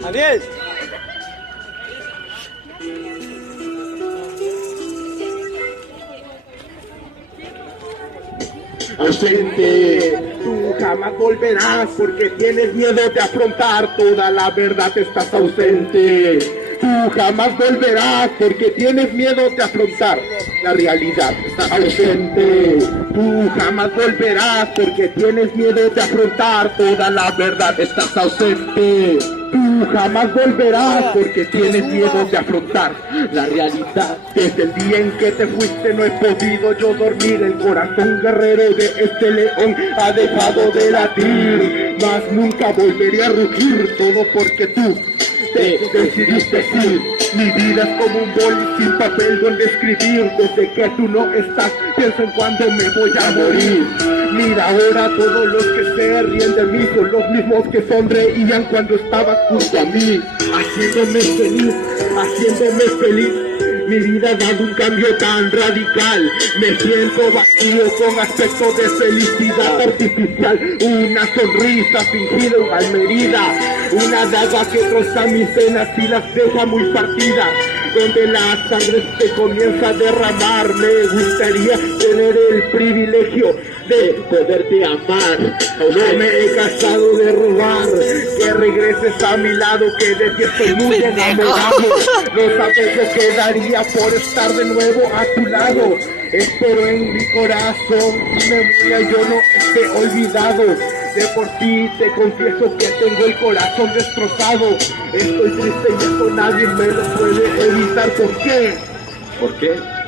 Daniel. Ausente, tú jamás volverás porque tienes miedo de afrontar toda la verdad, estás ausente. Tú jamás volverás porque tienes miedo de afrontar la realidad, estás ausente. Tú jamás volverás porque tienes miedo de afrontar toda la verdad, estás ausente. Tú jamás volverás porque tienes miedo de afrontar la realidad. Desde el día en que te fuiste no he podido yo dormir. El corazón guerrero de este león ha dejado de latir, mas nunca volveré a rugir. Todo porque tú te decidiste ir. Mi vida es como un boli sin papel donde escribir. Desde que tú no estás, pienso en cuándo me voy a morir. Mira ahora todos los que se ríen de mí son los mismos que sonreían cuando estabas junto a mí, haciéndome feliz, haciéndome feliz. Mi vida ha dado un cambio tan radical. Me siento vacío con aspecto de felicidad artificial. Una sonrisa fingida, una herida, una daga que troza mis venas y las deja muy partidas, donde la sangre se comienza a derramar. Me gustaría tener el privilegio de poderte amar. No me he cansado de robar, que regreses a mi lado, que de ti estoy muy enamorado. No sabes lo que daría por estar de nuevo a tu lado. Espero en mi corazón y me muera yo no esté olvidado. De por ti te confieso que tengo el corazón destrozado. Estoy triste y esto nadie me lo puede evitar. ¿Por qué? ¿Por qué?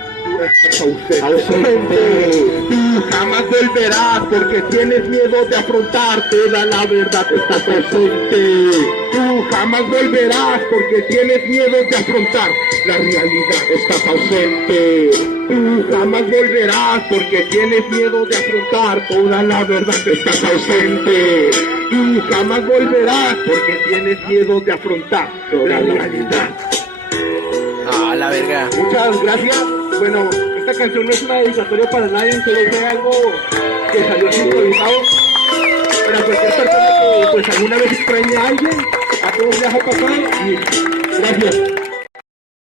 Tú estás ausente. Tú jamás volverás porque tienes miedo de afrontar toda la verdad, estás ausente. Tú jamás volverás porque tienes miedo de afrontar la realidad, estás ausente. Tú jamás volverás porque tienes miedo de afrontar toda la verdad, estás ausente. Tú jamás volverás porque tienes miedo de afrontar la realidad. Ah, la verga. Muchas gracias. Bueno, esta canción no es una dedicatoria para nadie, solo fue algo que salió así improvisado. Para cualquier persona que pues alguna vez extrañe a alguien, a todos les ha pasado y gracias.